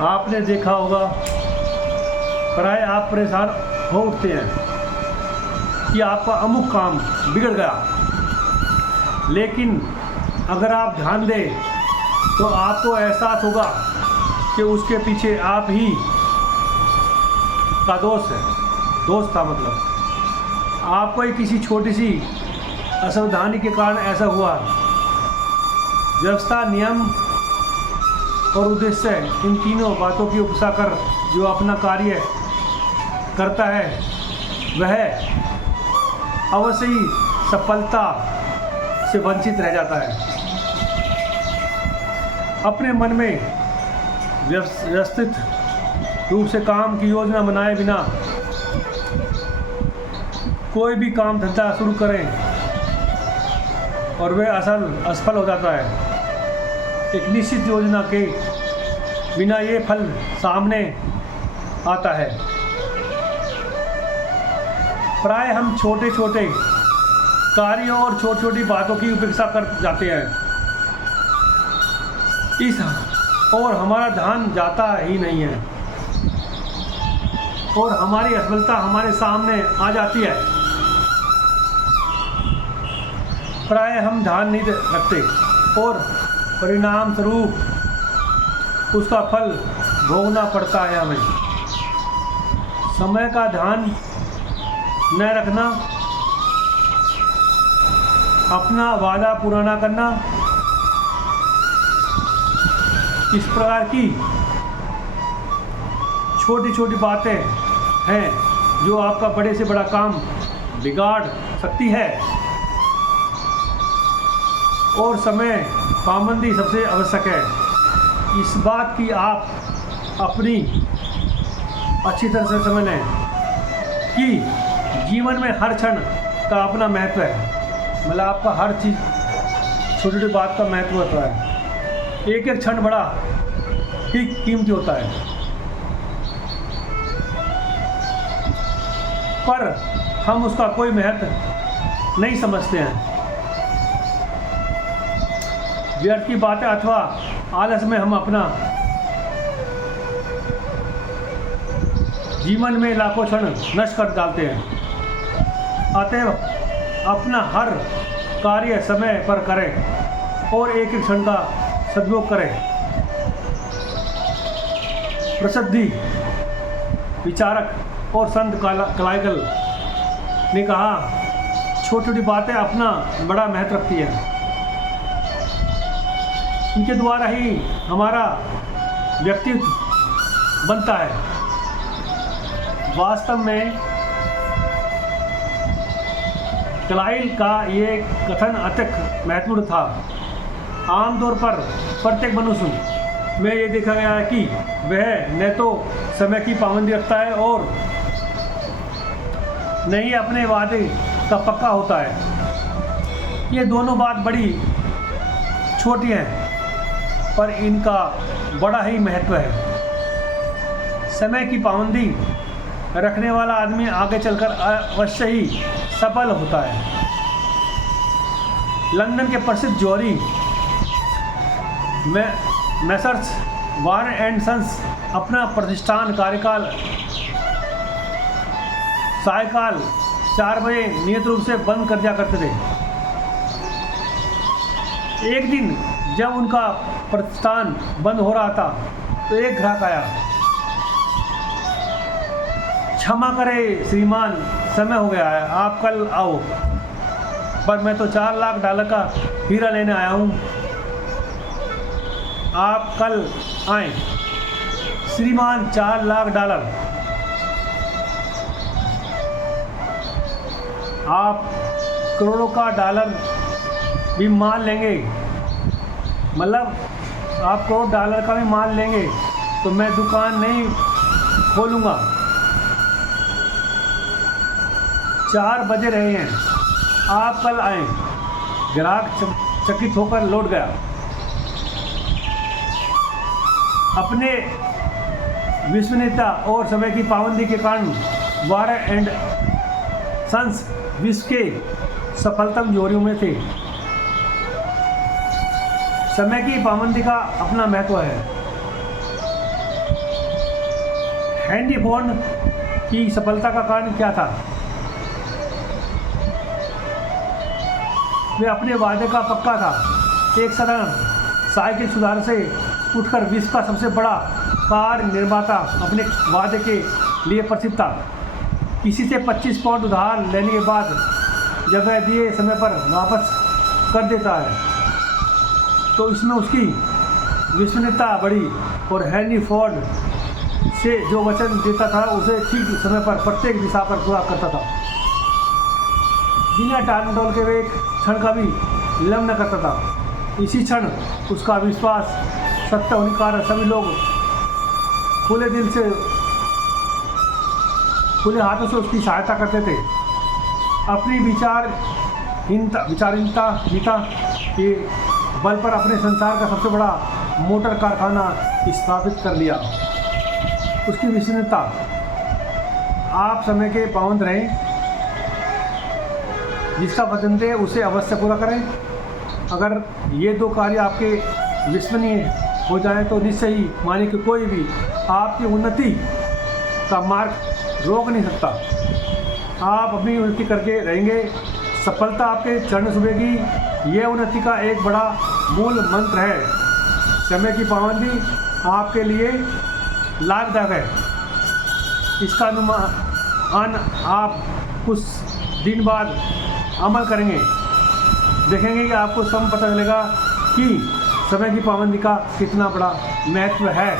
आपने देखा होगा, प्राय आप परेशान हो उठते हैं कि आपका अमुक काम बिगड़ गया, लेकिन अगर आप ध्यान दें तो आपको एहसास होगा कि उसके पीछे आप ही का दोष है। दोस्त था मतलब आपको ही किसी छोटी सी असावधानी के कारण ऐसा हुआ। व्यवस्था, नियम और उद्देश्य, इन तीनों बातों की उपसा कर जो अपना कार्य करता है वह अवश्य ही सफलता से वंचित रह जाता है। अपने मन में व्यवस्थित रूप से काम की योजना बनाए बिना कोई भी काम धंधा शुरू करें और वह असफल हो जाता है। एक निश्चित योजना के बिना ये फल सामने आता है। प्राय हम छोटे छोटे कार्यों और छोटी छोटी बातों की उपेक्षा कर जाते हैं इस और हमारा ध्यान जाता ही नहीं है और हमारी असफलता हमारे सामने आ जाती है। प्राय हम ध्यान नहीं रखते और परिणाम स्वरूप उसका फल भोगना पड़ता है हमें। समय का ध्यान न रखना, अपना वादा पूरा न करना, इस प्रकार की छोटी छोटी बातें हैं जो आपका बड़े से बड़ा काम बिगाड़ सकती है। और समय पाबंदी सबसे आवश्यक है। इस बात की आप अपनी अच्छी तरह से समझ लें कि जीवन में हर क्षण का अपना महत्व है। मतलब आपका हर चीज़ छोटी छोटी बात का महत्व होता है। एक एक क्षण बड़ा ही कीमती होता है, पर हम उसका कोई महत्व नहीं समझते हैं। व्यर्थ की बातें अथवा आलस में हम अपना जीवन में लाखों क्षण नष्ट कर डालते हैं। अतएव अपना हर कार्य समय पर करें और एक एक क्षण का सदुपयोग करें। प्रसिद्धि विचारक और संत कलाइकल ने कहा, छोटी छोटी बातें अपना बड़ा महत्व रखती हैं। इनके द्वारा ही हमारा व्यक्तित्व बनता है। वास्तव में क्लाइल का ये कथन अत्यंत महत्वपूर्ण था। आमतौर पर प्रत्येक मनुष्य में ये देखा गया है कि वह न तो समय की पाबंदी रखता है और न ही अपने वादे का पक्का होता है। ये दोनों बात बड़ी छोटी हैं, पर इनका बड़ा ही महत्व है। समय की पाबंदी रखने वाला आदमी आगे चलकर अवश्य ही सफल होता है। लंदन के प्रसिद्ध जौहरी मैसर्स वारन एंड सन्स अपना प्रतिष्ठान कार्यकाल सायकाल 4 बजे नियत रूप से बंद कर दिया करते थे। एक दिन जब उनका प्रतिष्ठान बंद हो रहा था तो एक ग्राहक आया। क्षमा करें श्रीमान, समय हो गया है, आप कल आओ। पर मैं तो $4 लाख का हीरा लेने आया हूँ, आप कल आए। श्रीमान, $4 लाख, आप करोड़ों का डॉलर भी मान लेंगे, मतलब आप $1 का भी मान लेंगे तो मैं दुकान नहीं खोलूँगा। 4 बजे रहे हैं, आप कल आए। ग्राहक चकित होकर लौट गया। अपने विश्वसनीयता और समय की पाबंदी के कारण वारन एंड सन्स विश्व के सफलतम जौहरियों में थे। समय की पाबंदी का अपना महत्व है। हेनरी फोर्ड की सफलता का कारण क्या था? वे अपने वादे का पक्का था। एक साधारण साइकिल सुधार से उठकर विश्व का सबसे बड़ा कार निर्माता अपने वादे के लिए प्रसिद्ध था। किसी से 25 पाउंड उधार लेने के बाद जब वह दिए समय पर वापस कर देता है तो इसमें उसकी विश्वसनीयता बढ़ी और हेनरी फोर्ड से जो वचन देता था उसे ठीक समय पर प्रत्येक दिशा पर पूरा करता था। बिना टाल मटोल के वे एक क्षण का भी विलंब न करता था। इसी क्षण उसका विश्वास सत्य होने के कारण सभी लोग खुले दिल से खुले हाथों से उसकी सहायता करते थे। अपनी विचारहीनता के बल पर अपने संसार का सबसे बड़ा मोटर कारखाना स्थापित कर लिया। उसकी विश्वसनीयता। आप समय के पाबंद रहें, जिसका वचन दे उसे अवश्य पूरा करें। अगर ये दो कार्य आपके विश्वसनीय हो जाएं तो निश्चय ही माने कि कोई भी आपकी उन्नति का मार्ग रोक नहीं सकता। आप अपनी उन्नति करके रहेंगे, सफलता आपके चरण छुएगी। यह उन्नति का एक बड़ा मूल मंत्र है। समय की पाबंदी आपके लिए लाभदायक है। इसका अनुमान आप कुछ दिन बाद अमल करेंगे, देखेंगे कि आपको सब पता चलेगा कि समय की पाबंदी का कितना बड़ा महत्व है।